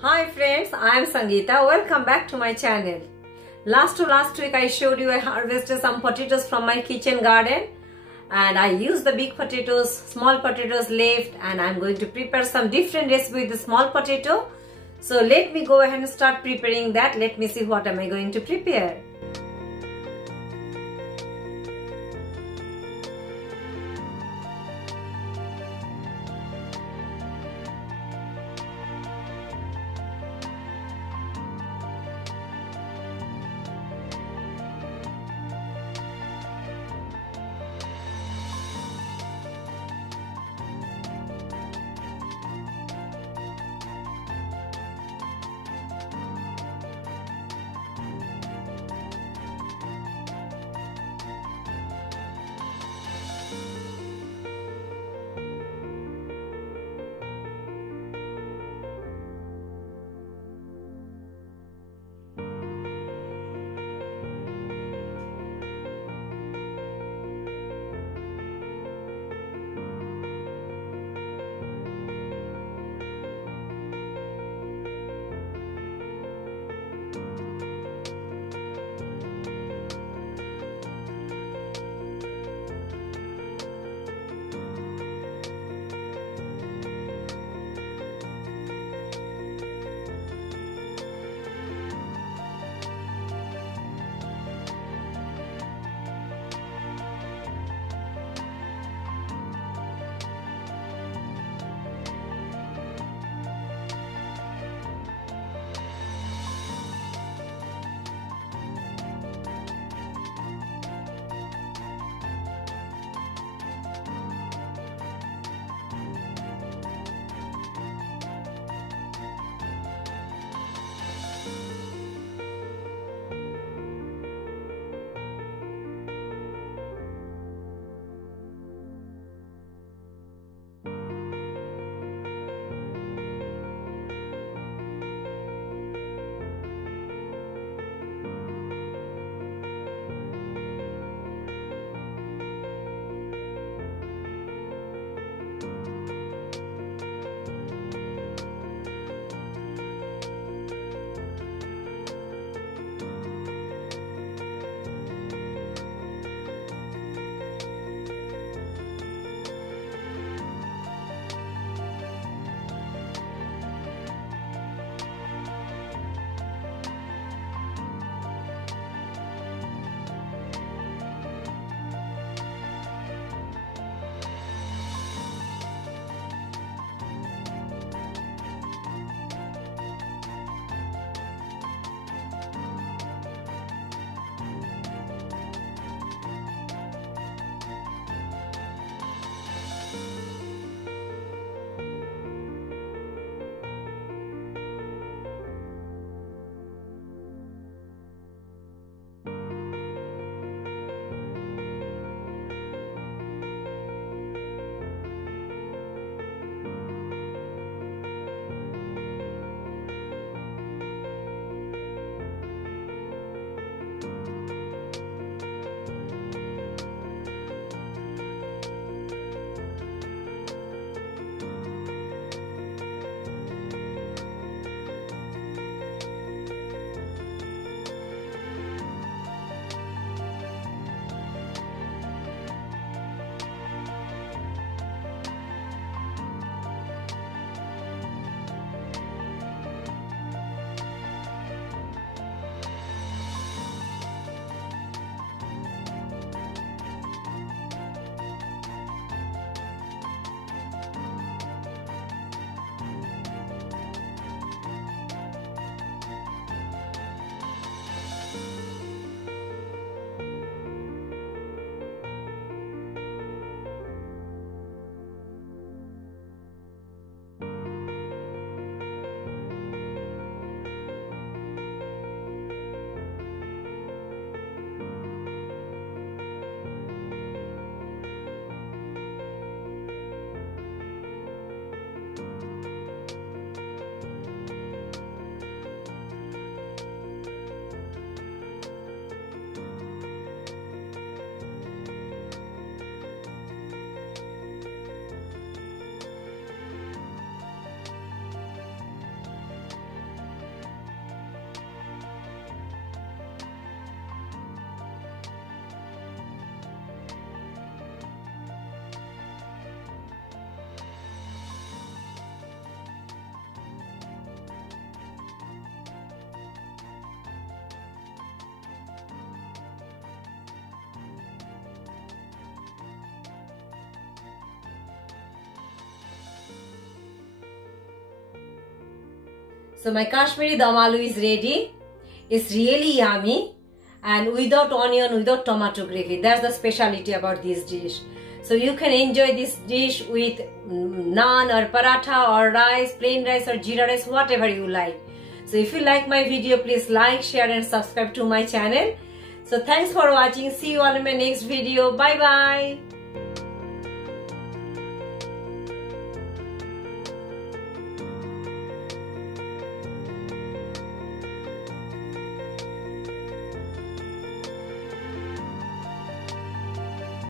Hi friends, I am Sangita. Welcome back to my channel. Last week I showed you I harvested some potatoes from my kitchen garden and I used the big potatoes, small potatoes left, and I'm going to prepare some different recipe with the small potato. So let me go ahead and start preparing that. Let me see what am I going to prepare. So my Kashmiri Dum aloo is ready. It's really yummy and without onion, without tomato gravy. That's the speciality about this dish. So you can enjoy this dish with naan or paratha or rice, plain rice or jeera rice, whatever you like. So if you like my video, please like, share and subscribe to my channel. So thanks for watching. See you all in my next video. Bye bye.